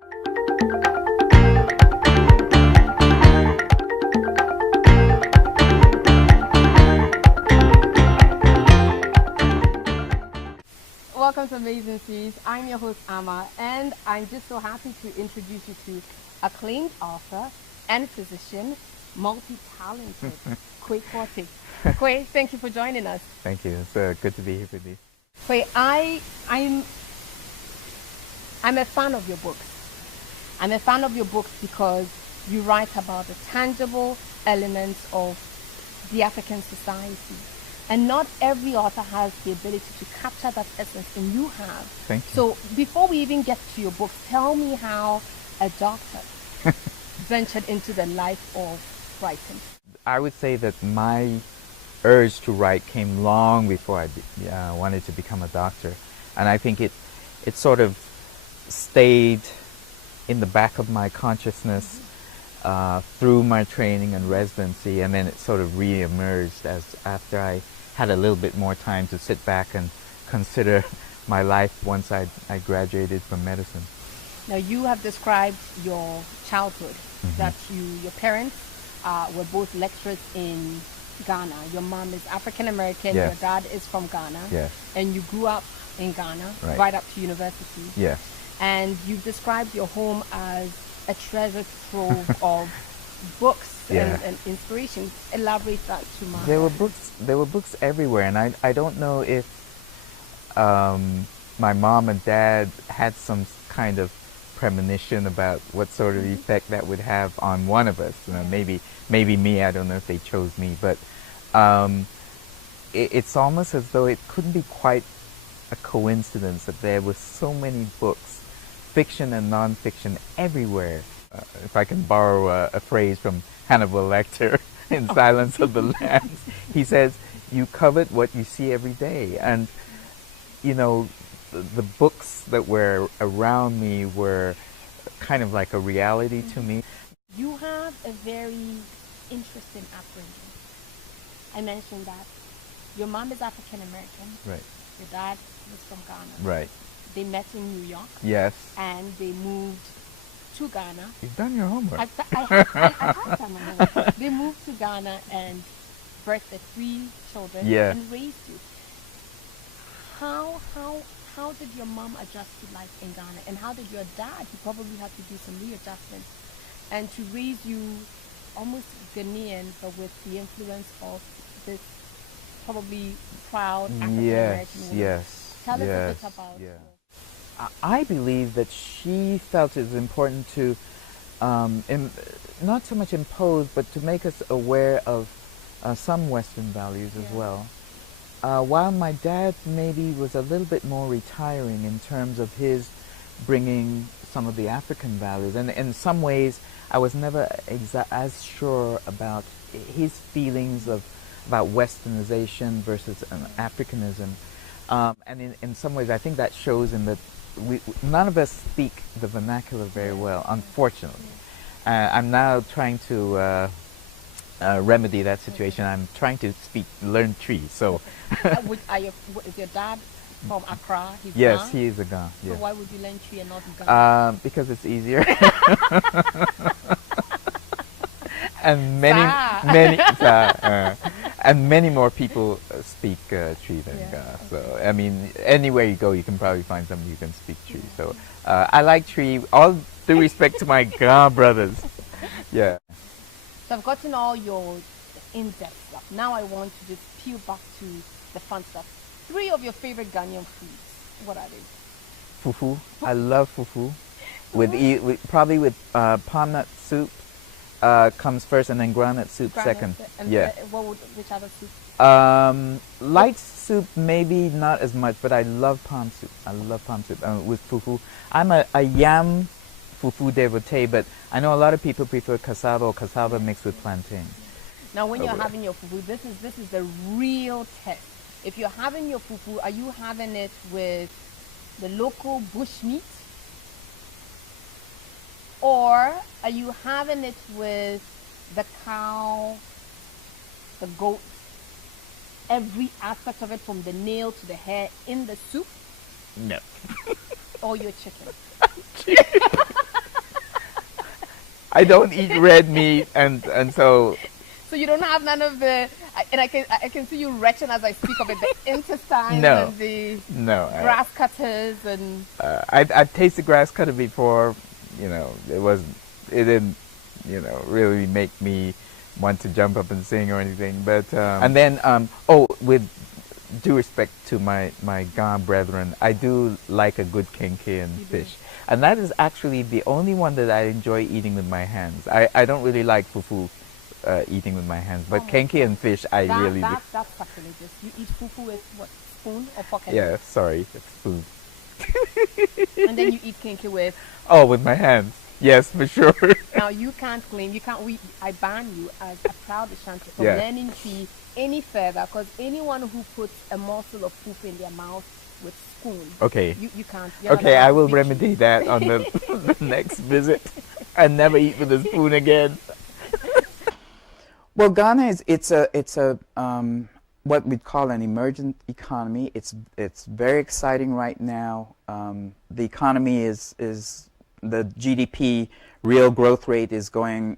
Welcome to Amazing Series. I'm your host, Amma, and I'm just so happy to introduce you to acclaimed author and physician, multi-talented, Kwe Forte. Kwe, thank you for joining us. Thank you. It's good to be here with you. Kwe, I'm a fan of your books. I'm a fan of your books because you write about the tangible elements of the African society. And not every author has the ability to capture that essence, and you have. Thank you. So before we even get to your books, tell me how a doctor ventured into the life of writing. I would say that my urge to write came long before I wanted to become a doctor. And I think it sort of stayed in the back of my consciousness through my training and residency, and then it sort of re-emerged after I had a little bit more time to sit back and consider my life once I graduated from medicine. Now, you have described your childhood, that your parents were both lecturers in Ghana. Your mom is African American, Yes. your dad is from Ghana, Yes. and you grew up in Ghana, Right. up to university. Yes. And you've described your home as a treasure trove of books and inspiration. Elaborate that to my There were books everywhere, and I don't know if my mom and dad had some kind of premonition about what sort of effect that would have on one of us. You know, maybe me. I don't know if they chose me, but it's almost as though it couldn't be quite a coincidence that there were so many books, fiction and non-fiction, everywhere. If I can borrow a phrase from Hannibal Lecter in Silence of the Lambs, he says, "You covet what you see every day." And you know, the books that were around me were kind of like a reality to me. You have a very interesting upbringing. I mentioned that your mom is African American. Right. Your dad was from Ghana. Right. They met in New York. Yes. And they moved to Ghana. You've done your homework. I have done my homework. They moved to Ghana and birthed 3 children and raised you. How did your mom adjust to life in Ghana, and how did your dad? He probably had to do some readjustments, and to raise you almost Ghanaian, but with the influence of this probably proud African American woman. Yes. Tell us a bit about. I believe that she felt it was important to not so much impose, but to make us aware of some Western values as well. While my dad maybe was a little bit more retiring in terms of his bringing some of the African values, and in some ways I was never as sure about his feelings about Westernization versus Africanism, and in some ways I think that shows in that none of us speak the vernacular very well, unfortunately. I'm now trying to remedy that situation. I'm trying to learn Tree. So, is your dad from Accra? He's yes, Ghana? he is a Ghana. So Yes. why would you learn Tree and not Ghana? Because it's easier. And many more people speak Tree than Ghana. So I mean, anywhere you go, you can probably find somebody who can speak Tree. So I like Tree. All due respect to my Ghana brothers. Yeah. So I've gotten all your in-depth stuff. Now I want to just peel back to the fun stuff. 3 of your favorite Ghanaian foods. What are they? Fufu. I love fufu. Probably with palm nut soup comes first, and then groundnut soup second. And which other soup? Light soup maybe not as much, but I love palm soup. I love palm soup with fufu. I'm a yam fufu devotee, but I know a lot of people prefer cassava or cassava mixed with plantain. Now, when you're having your fufu, this is the real test. If you're having your fufu, are you having it with the local bush meat, or are you having it with the cow, the goat, every aspect of it from the nail to the hair in the soup? No. Or your chicken? I don't eat red meat, and so So you don't have none of the, and I can see you retching as I speak of it, the intestines no, and the no. grass cutters and. I've tasted grass cutter before. You know, it didn't, really make me want to jump up and sing or anything. But and then with due respect to my Ga brethren, I do like a good Kenkean fish. And that is actually the only one that I enjoy eating with my hands. I don't really like fufu eating with my hands, but Kenkean fish I really do. That's sacrilegious. You eat fufu with what, spoon or fork? Yeah, sorry, spoon. And then you eat kenke with? Oh, with my hands. Yes, for sure. Now you can't claim, I ban you as a proud Ashanti from learning tea any further, because anyone who puts a morsel of fufu in their mouth with spoon, okay, you can't. Okay, I will remedy that on the next visit, and never eat with a spoon again. Well, Ghana is a what we'd call an emergent economy. It's very exciting right now. The economy is the GDP real growth rate is going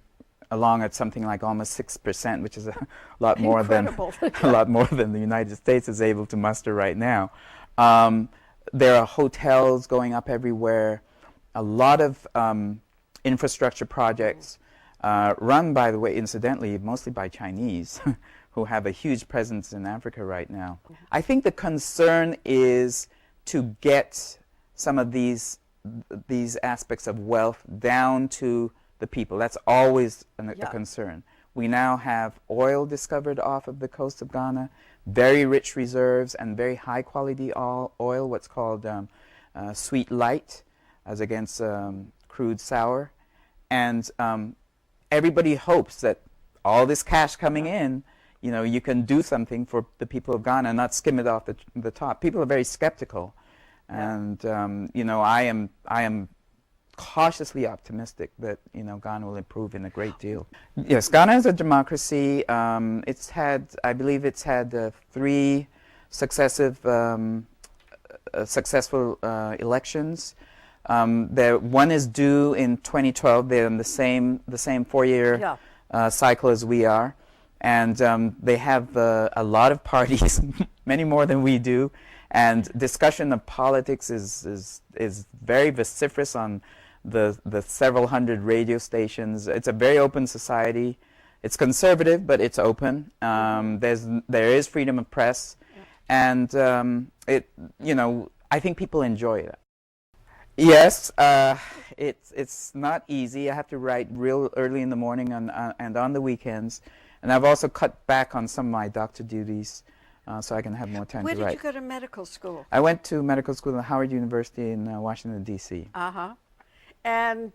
along at something like almost 6%, which is a lot more than the United States is able to muster right now. There are hotels going up everywhere. A lot of infrastructure projects run, by the way, incidentally, mostly by Chinese, who have a huge presence in Africa right now. I think the concern is to get some of these aspects of wealth down to the people. That's always a concern. We now have oil discovered off of the coast of Ghana, very rich reserves and very high quality oil, what's called sweet light, as against crude sour. And everybody hopes that all this cash coming in, you can do something for the people of Ghana and not skim it off the top. People are very skeptical. And I am cautiously optimistic that Ghana will improve in a great deal. Yes, Ghana is a democracy. I believe it's had 3 successful elections. One is due in 2012. They're in the same 4-year cycle as we are, and they have a lot of parties, many more than we do. And discussion of politics is very vociferous on the several hundred radio stations. It's a very open society. It's conservative, but it's open. There is freedom of press, and I think people enjoy it. Yes, it's not easy. I have to write real early in the morning and on the weekends, and I've also cut back on some of my doctor duties. So I can have more time to write. Where did you go to medical school? I went to medical school at Howard University in Washington, D.C. Uh-huh. And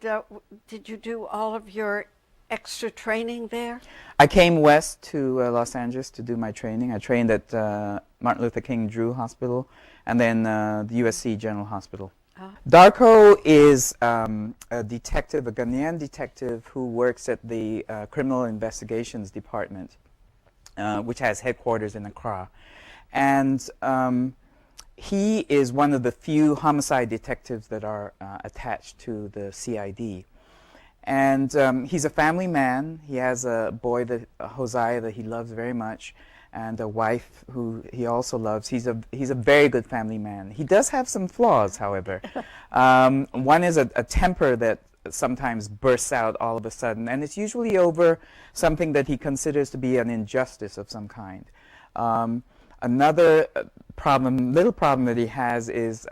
did you do all of your extra training there? I came west to Los Angeles to do my training. I trained at Martin Luther King Drew Hospital and then the USC General Hospital. Darko is a detective, a Ghanaian detective who works at the Criminal Investigations Department, which has headquarters in Accra. And he is one of the few homicide detectives that are attached to the CID. And he's a family man. He has a boy, Hosea, that he loves very much, and a wife who he also loves. He's a very good family man. He does have some flaws, however. One is a temper that sometimes bursts out all of a sudden, and it's usually over something that he considers to be an injustice of some kind. Another little problem that he has is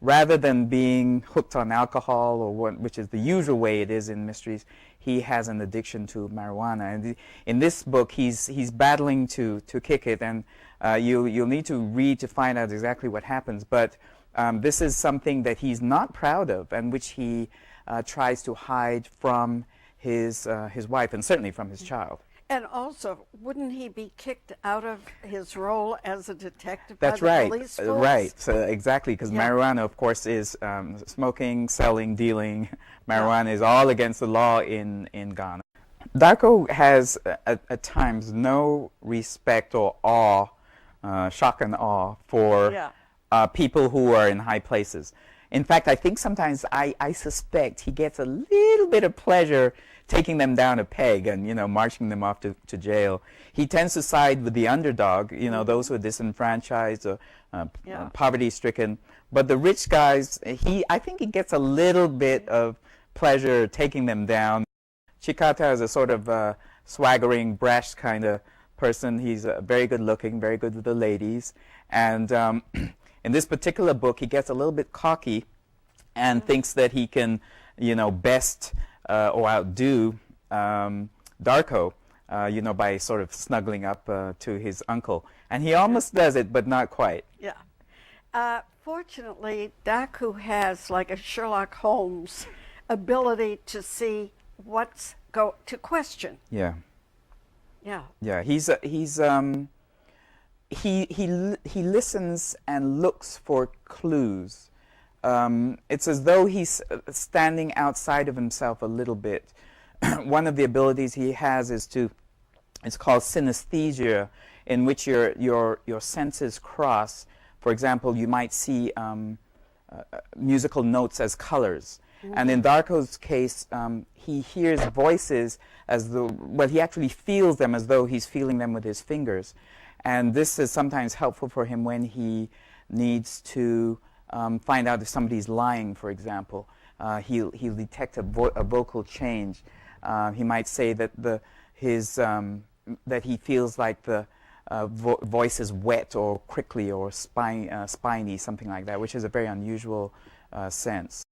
rather than being hooked on alcohol, or which is the usual way it is in mysteries, he has an addiction to marijuana. And in this book, he's battling to kick it, and you'll need to read to find out exactly what happens. But this is something that he's not proud of, and which he tries to hide from his wife, and certainly from his child. And also, wouldn't he be kicked out of his role as a detective That's by the police force? Right. So exactly, because marijuana, of course, is smoking, selling, dealing. Marijuana is all against the law in Ghana. Darko has, at times, no respect or awe, shock and awe, for people who are in high places. In fact, I think sometimes I suspect he gets a little bit of pleasure taking them down a peg and, you know, marching them off to jail. He tends to side with the underdog, you know, those who are disenfranchised or poverty-stricken. But the rich guys, I think he gets a little bit of pleasure taking them down. Chikata is a sort of swaggering, brash kind of person. He's very good looking, very good with the ladies. And in this particular book, he gets a little bit cocky and thinks that he can, you know, best or outdo Darko, you know, by sort of snuggling up to his uncle. And he almost does it, but not quite. Yeah. Fortunately, Daku has like a Sherlock Holmes ability to see what's to question. Yeah. Yeah. Yeah. He listens and looks for clues. It's as though he's standing outside of himself a little bit. One of the abilities he has is it's called synesthesia, in which your senses cross. For example, you might see musical notes as colors. And in Darko's case, he hears voices as though, well, he actually feels them as though he's feeling them with his fingers. And this is sometimes helpful for him when he needs to find out if somebody's lying, for example. He'll detect a vocal change. He might say that that he feels like the voice is wet or prickly or spiny, something like that, which is a very unusual sense.